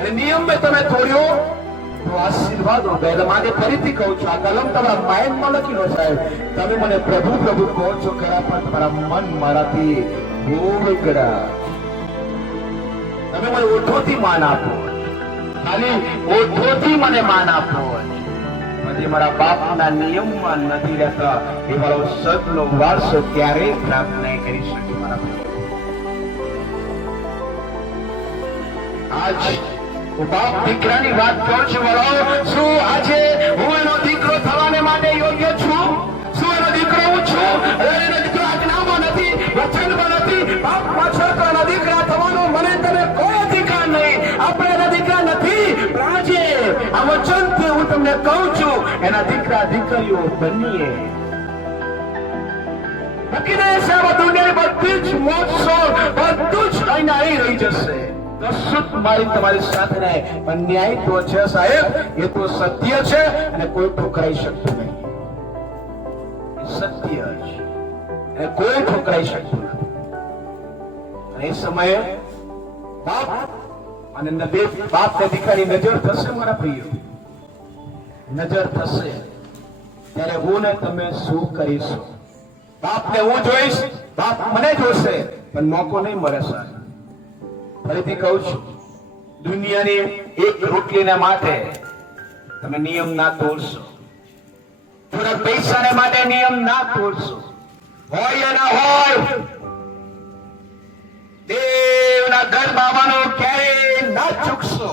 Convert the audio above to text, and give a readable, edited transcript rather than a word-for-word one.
અને નિયમ મેં તમે તોડ્યો તો આશીર્વાદ હો ગયેલા. માટે ફરીથી કહું છું, આ કલમ તમારા માઇન્ડમાં લખી લો સાહેબ. તમે મને પ્રભુ પ્રભુ કહો છો ખરા, પણ તમારા મન મારાથી બહુ ગળા. તમે મને ઓઠોથી માન આપો, ખાલી ઓઠોથી મને માન આપો. જે મારા બાપના નિયમમાં નથી રહેતા એ મારો સદનો વારસો ક્યારેય પ્રાપ્ત નહીં કરી શકે. મારા આજ હું બાપ દીકરાની વાત કરું છું. વડાઓ, શું આજે હું એનો દીકરો થવાને માટે યોગ્ય છું? શું એનો દીકરો હું છું? એનો દીકરો આજ્ઞામાં નથી, વચનમાં નથી. બાપમાં છો તો એના દીકરા થવાનો મને તમે કોઈ અધિકાર નહીં. આપણે એના દીકરા નથી, પણ આજે આ વચનથી હું તમને કહું છું, એના દીકરા દીકરીઓ બનીએ. મૂકીને સેવા દુનિયાની બધી જ મોક્ષો બધું જ અહીં આવી રહી જશે. કશું મારી તમારી સાથે નહીં, પણ ન્યાય તો છે સાહેબ, એ તો સત્ય છે અને કોઈ ઠોકરાઈ શકતું નહીં. સત્ય છે અને કોઈ ઠોકરાઈ શકતું નથી. અને એ સમયે બાપ અને બાપ ને દીકરાની નજર થશે. મારા પ્રિય, નજર થશે ત્યારે હું ને તમે શું કરીશું? બાપને હું જોઈશ, બાપ મને જોશે, પણ મોકો નહીં મળે સાહેબ. ફરીથી કહું છું, દુનિયાની એક રોટલીને માટે તમે નિયમ ના તોડશો. થોડા પૈસાને માટે નિયમ ના તોડશો. હોય ના હોય, દેવના ઘર બાબાનો ક્યારેય ના ચૂકશો.